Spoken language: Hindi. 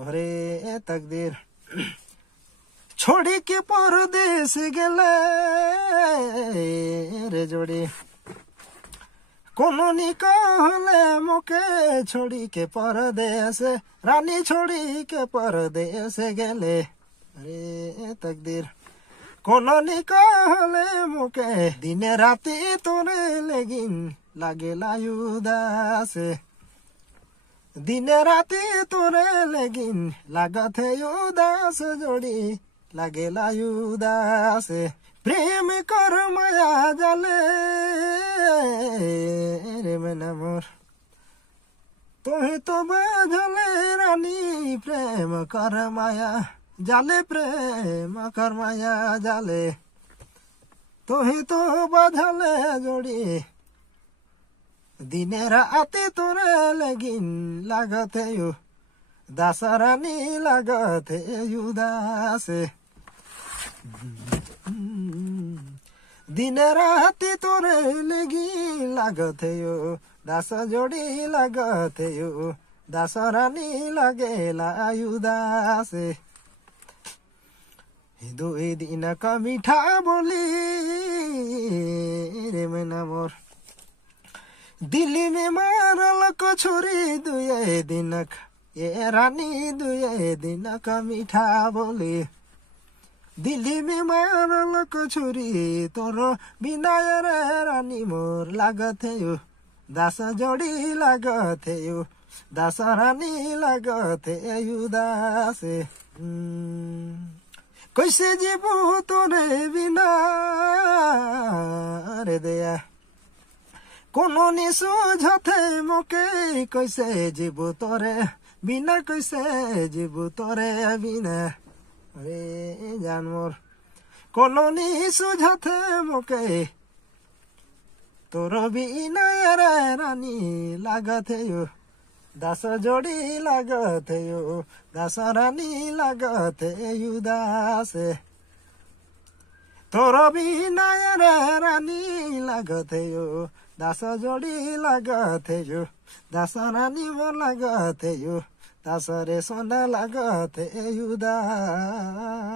अरे तकदीर छोड़ी के परदेश गेले रे जोड़ी कोनो निकले मोके छोड़ी के परदेश रानी छोड़ी के परदेश गेले अरे तकदीर कोनो निकले मोके दिन राती तोरे लेगिन लागेला उदास दिन राती तोरे लेगिन लागत है उदास जोड़ी लागेला उदास प्रेम कर माया जाले रे मना मोर तोहे तो बाझले रानी प्रेम कर माया जाले प्रेम कर माया जाले तोहे तो बाझले जोड़ी दिन राती तोरे लेगिन लागत है दास रानी लागत है उदास दिन राती तोरे लेगिन लागत है दास जोड़ी लागत है दास रानी लागेला उदास दुई दिन का मीठा बोली रे मना मोर दिल्ली में मारल को छोरी दुए दिनक ये रानी दुए दिनक मीठा बोली दिल्ली में मारल को छोरी तोर बिना रे रानी मोर लागत है दास जोड़ी लागत है दास रानी लागत है उदास कैसे जीवो तोरे बिना रे दया कोनो निसूझते मोके कैसे जीवो तोरे बिना कैसे जीवो तोरे बिना अरे जान मोर कोनो निसूझते मोके तोर बिना रे रानी लागत है दास जोड़ी लागत है दास रानी लागत है उदास तोर बिना रे रानी लागत है दास जोड़ी लागत है दास रानी मोर लागत है दास रे सोना लागत है उदास